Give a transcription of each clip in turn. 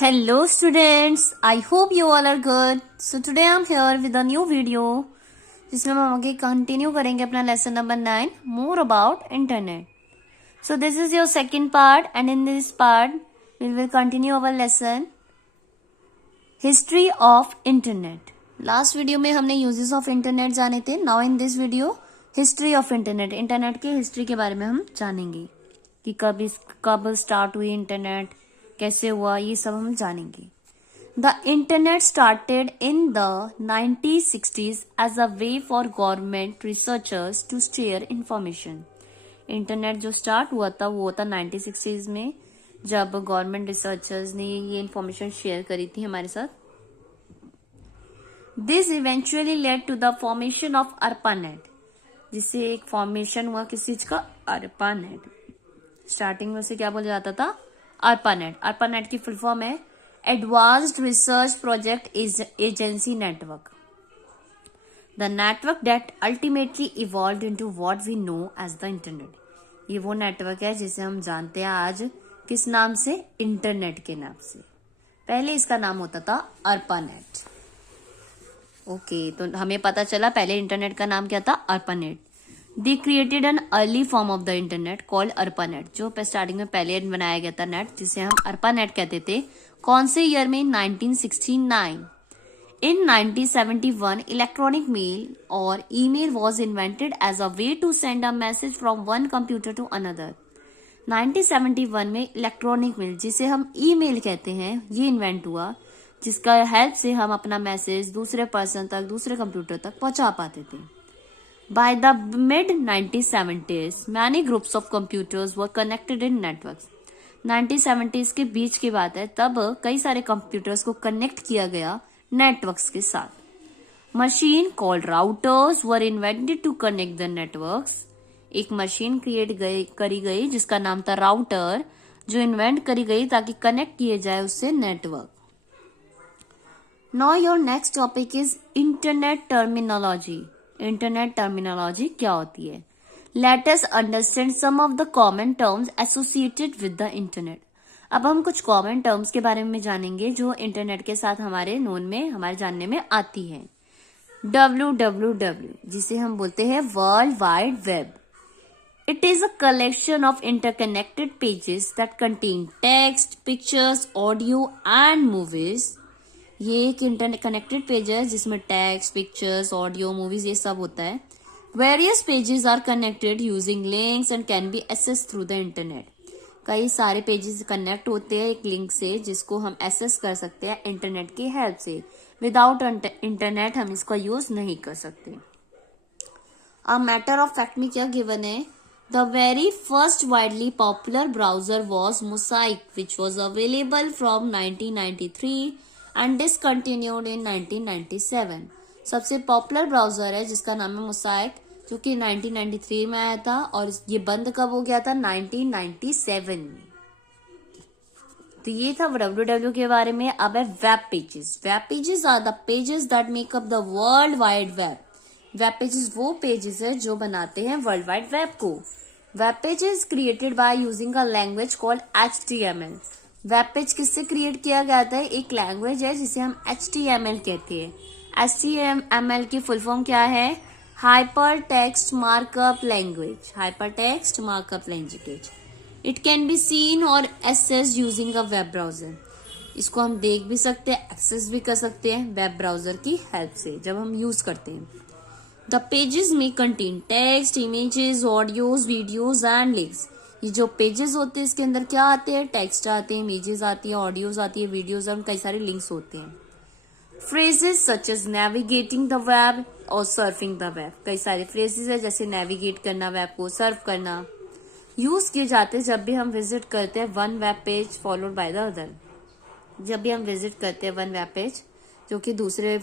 Hello students, I hope you all are good. So today I'm here with a new video जिसमें हम आगे continue करेंगे अपना lesson number 9 more about internet. So this is your second part and in this part we will continue our lesson history of internet. Last video में हमने uses of internet जाने थे. Now in this video history of internet, internet की history के बारे में हम जानेंगे कि कब स्टार्ट हुई इंटरनेट, कैसे हुआ, ये सब हम जानेंगे. The internet started in the 1960s as a way for government researchers to share information. Internet जो स्टार्ट हुआ था वो था 1960s में, जब गवर्नमेंट रिसर्चर्स ने ये इंफॉर्मेशन शेयर करी थी हमारे साथ. This eventually led to the formation of ARPANET, जिससे एक फॉर्मेशन हुआ किस चीज का, अर्पानेट. स्टार्टिंग में उसे क्या बोला जाता था, अर्पानेट. अर्पानेट की फुल फॉर्म है advanced research project agency network. The network that ultimately evolved into what we know as the internet. ये वो नेटवर्क है जिसे हम जानते हैं आज किस नाम से, इंटरनेट के नाम से. पहले इसका नाम होता था अर्पानेट. ओके, तो हमें पता चला पहले इंटरनेट का नाम क्या था, ARPANET. They created an early form of the internet called ARPANET, जो स्टार्टिंग में पहले बनाया गया था नेट, जिसे हम ARPANET कहते थे. कौन से ईयर में, 1969. In 1971, electronic mail और email was invented as a way to send a message from one computer to another. 1971 में इलेक्ट्रॉनिक मेल, जिसे हम ईमेल कहते हैं, ये इन्वेंट हुआ, जिसका हेल्प से हम अपना मैसेज दूसरे पर्सन तक, दूसरे कंप्यूटर तक पहुंचा पाते थे. By the mid-1970s, many groups of computers were connected in networks. 1970s के बीच की बात है, तब कई सारे कंप्यूटर्स को कनेक्ट किया गया नेटवर्क्स के साथ. Machine called routers were invented to connect the networks. एक मशीन करी गई जिसका नाम था राउटर, जो इन्वेंट करी गई ताकि कनेक्ट किए जाए उससे network. Now your next topic is internet terminology. Internet terminology क्या होती है? Let us understand some of the common terms associated with the internet. अब हम कुछ कॉमन टर्म्स के बारे में जानेंगे जो इंटरनेट के साथ हमारे नोन में, हमारे जानने में आती है. www, जिसे हम बोलते हैं world wide web. It is a collection of interconnected pages that contain text, pictures, audio and movies. ये एक इंटरनेट कनेक्टेड पेज है जिसमें टेक्स्ट, पिक्चर्स, ऑडियो, मूवीज, ये सब होता है. Various pages are connected using links and can be access through the internet. कई सारे पेजेस कनेक्ट होते हैं एक लिंक से, जिसको हम एक्सेस कर सकते हैं इंटरनेट की हेल्प से. विदाउट इंटरनेट हम इसका यूज नहीं कर सकते. अ मैटर ऑफ फैक्ट में क्या गिवन है, the very first widely popular browser was Mosaic, which was available from 1993 and discontinued in 1997. सबसे पॉपुलर ब्राउजर है जिसका नाम है मोसाइक, जो कि 1993 में आया था, और ये बंद कब हो गया था, 1997 में. तो ये था www के बारे में. अब है web pages. Web pages are the pages that make up the world wide web. Web pages वो पेजेस है जो बनाते हैं वर्ल्ड वाइड वेब को. Web pages created by using a language called HTML. Web page किससे create किया गया था, एक लैंग्वेज है जिसे हम HTML कहते हैं. HTML की फुल फॉर्म क्या है, hyper text markup language. Hyper text markup language. It can be seen or access using a web browser. इसको हम देख भी सकते हैं, एक्सेस भी कर सकते हैं वेब ब्राउजर की हेल्प से जब हम यूज करते हैं. द पेजेस में contain text, images, audios, videos and links. ये जो पेजेस होते हैं इसके अंदर क्या आते हैं, टेक्स्ट आते हैं, इमेजेस आती है, ऑडियोज आती है, वीडियोज और कई सारे लिंक्स होते हैं. Phrases such as navigating the web और सर्फिंग द वेब. कई सारे फ्रेजेस है जैसे नेविगेट करना, वेब को सर्फ करना, यूज किए जाते हैं जब भी हम विजिट करते हैं one web page followed by the other. जब भी हम विजिट करते हैं वन वेब पेज जो कि दूसरे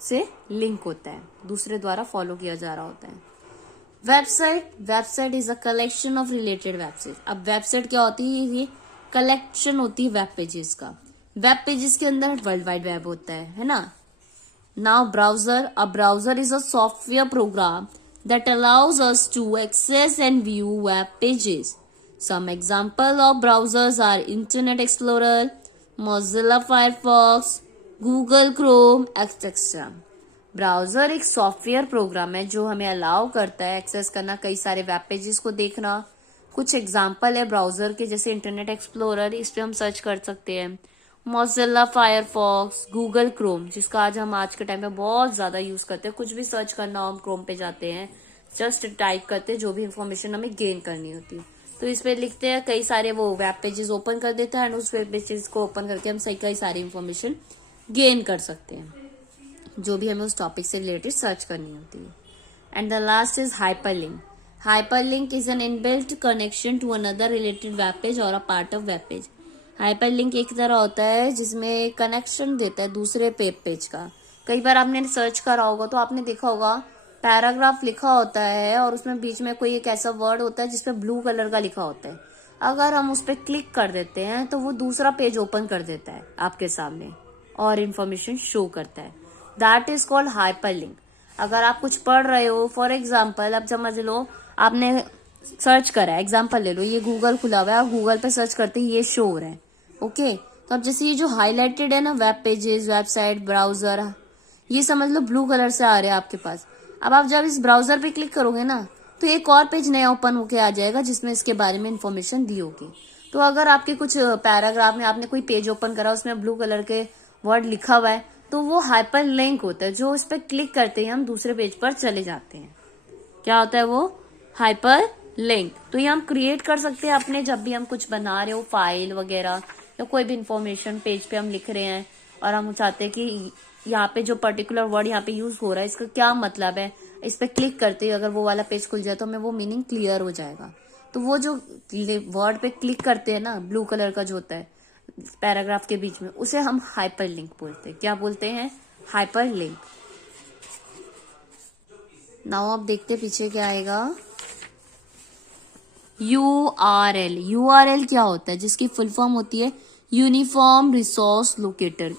से लिंक होता है, दूसरे द्वारा फॉलो किया जा रहा होता है. Website is a collection of related website. अब वेबसाइट क्या होती है, ये कलेक्शन होती है वेब पेजेस का. वेब पेजेस के अंदर वर्ल्ड वाइड वेब होता है ना. Now browser is a software program that allows us to access and view web pages. Some example of browsers are Internet Explorer, Mozilla Firefox, Google Chrome, etcetera. Browser एक software program है जो हमें allow करता है access करना कई सारे web pages को देखना। कुछ एग्जाम्पल है ब्राउजर के, जैसे इंटरनेट एक्सप्लोरर, इस पे हम सर्च कर सकते हैं। मोजिला फायरफॉक्स, गूगल क्रोम, जिसका आज के टाइम पे बहुत ज्यादा यूज करते हैं। कुछ भी सर्च करना हो हम क्रोम पे जाते हैं, जस्ट टाइप करते हैं जो भी इंफॉर्मेशन हमें गेन करनी होती है। तो इस पे लिखते हैं, कई सारे वो वेब पेजेस ओपन कर देता है, एंड उस वेब पेजेस को ओपन करके हम कई सारी इंफॉर्मेशन गेन कर सकते हैं, जो भी हमें उस टॉपिक से रिलेटेड सर्च करनी होती है। And the last is hyperlink. Hyperlink is an inbuilt connection to another related web page or a part of web page. Hyperlink एक तरह होता है जिसमें कनेक्शन देता है दूसरे पेज का। कई बार आपने सर्च करा होगा तो आपने देखा होगा पैराग्राफ लिखा होता है और उसमें बीच में कोई एक ऐसा वर्ड होता है जिसपे ब्लू कलर का लिखा होता है। अगर हम उस पर क्लिक कर देते हैं तो वो दूसरा पेज ओपन कर देता है आपके सामने और इन्फॉर्मेशन शो करता है। That is called hyperlink. अगर आप कुछ पढ़ रहे हो, फॉर एग्जाम्पल अब समझ लो आपने सर्च करा है, एग्जाम्पल ले लो, ये गूगल खुला हुआ है और गूगल पे सर्च करते ही ये शो हो रहा है, ओके। तो अब जैसे ये जो हाईलाइटेड है ना, वेब पेजेस, वेबसाइट, ब्राउजर, ये समझ लो ब्लू कलर से आ रहे हैं आपके पास। अब आप जब इस ब्राउजर पे क्लिक करोगे ना तो एक और पेज नया ओपन होके आ जाएगा जिसमें इसके बारे में इंफॉर्मेशन दी होगी। तो अगर आपके कुछ पैराग्राफ में आपने कोई पेज ओपन करा, उसमें ब्लू कलर के वर्ड लिखा हुआ है, तो वो हाइपर लिंक होता है, जो उस पर क्लिक करते ही हम दूसरे पेज पर चले जाते हैं। क्या होता है वो? Hyper link. तो ये हम क्रिएट कर सकते हैं अपने, जब भी हम कुछ बना रहे हो, फाइल वगैरह या कोई भी इंफॉर्मेशन पेज पे हम लिख रहे हैं और हम चाहते हैं कि यहाँ पे जो पर्टिकुलर वर्ड यहाँ पे यूज हो रहा है इसका क्या मतलब है, इस पे क्लिक करते ही अगर वो वाला पेज खुल जाए तो हमें वो मीनिंग क्लियर हो जाएगा। तो वो जो वर्ड पे क्लिक करते हैं ना, ब्लू कलर का जो होता है पैराग्राफ के बीच में, उसे हम हाइपर लिंक बोलते हैं। क्या बोलते हैं? Hyper link. नाउ आप देखते पीछे क्या आएगा, URL। URL क्या होता है? जिसकी फुल फॉर्म होती है यूनिफॉर्म रिसोर्स लोकेटर।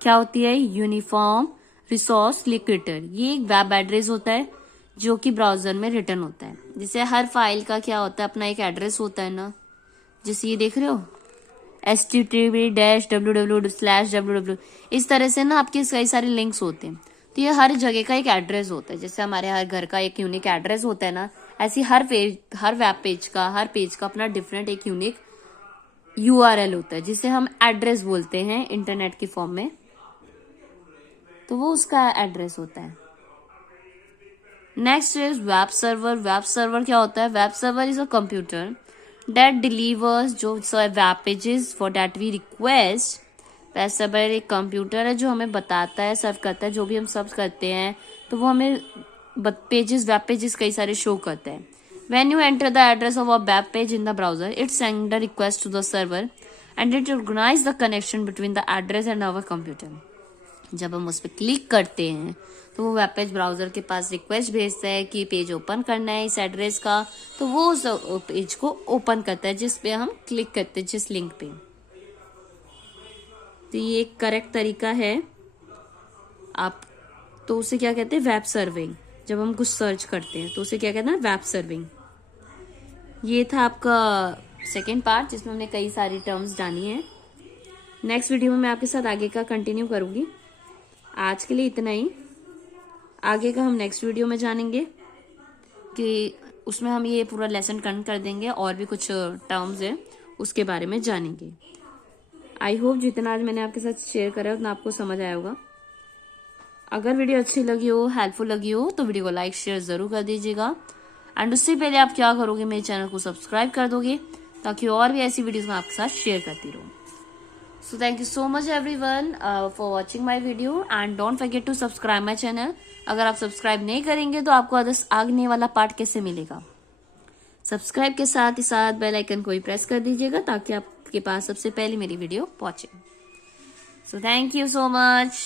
क्या होती है? Uniform resource locator. ये एक वेब एड्रेस होता है जो कि ब्राउजर में रिटर्न होता है। जैसे हर फाइल का क्या होता है, अपना एक एड्रेस होता है ना, जैसे ये देख रहे हो http://www, इस तरह से ना आपके कई सारे लिंक्स होते हैं। तो ये हर जगह का एक एड्रेस होता है। जैसे हमारे हर घर का एक यूनिक एड्रेस होता है ना, ऐसी हर वेब पेज का, हर पेज का अपना डिफरेंट एक यूनिक URL होता है, जिसे हम एड्रेस बोलते हैं इंटरनेट की फॉर्म में। तो वो उसका एड्रेस होता है। Next is web server. Web server क्या होता है? Web server is a computer that delivers जो web pages for that we request। Web server एक कंप्यूटर है जो हमें बताता है, सर्व करता है, जो भी हम सर्च करते हैं तो वो हमें वेब पेजेस कई सारे शो करते हैं। When you enter the address of a web page in the browser, it sends a request to the server and it organizes the connection between the address and our computer। जब हम उस पर click करते हैं तो वो web page browser के पास request भेजता है कि पेज ओपन करना है इस एड्रेस का, तो वो उस पेज को ओपन करता है जिस पे हम क्लिक करते हैं, जिस लिंक पे। तो ये एक करेक्ट तरीका है। आप तो उसे क्या कहते हैं? Web serving. जब हम कुछ सर्च करते हैं तो उसे क्या कहते हैं? Web serving. ये था आपका सेकेंड पार्ट जिसमें हमने कई सारी टर्म्स जानी है। नेक्स्ट वीडियो में मैं आपके साथ आगे का कंटिन्यू करूंगी। आज के लिए इतना ही। आगे का हम नेक्स्ट वीडियो में जानेंगे कि उसमें हम ये पूरा लेसन कंट कर देंगे और भी कुछ टर्म्स है उसके बारे में जानेंगे। आई होप जितना आज मैंने आपके साथ शेयर करा उतना आपको समझ आया होगा। अगर वीडियो अच्छी लगी हो, हेल्पफुल लगी हो, तो वीडियो को लाइक शेयर जरूर कर दीजिएगा। एंड उससे पहले आप क्या करोगे, मेरे चैनल को सब्सक्राइब कर दोगे ताकि और भी ऐसी वीडियोस मैं आपके साथ शेयर करती रहूँ। So thank you so much everyone for watching my video and don't forget to subscribe my channel। अगर आप सब्सक्राइब नहीं करेंगे तो आपको आगने वाला पार्ट कैसे मिलेगा? सब्सक्राइब के साथ ही साथ बेल आइकन को भी प्रेस कर दीजिएगा ताकि आपके पास सबसे पहले मेरी वीडियो पहुंचे। So thank you so much।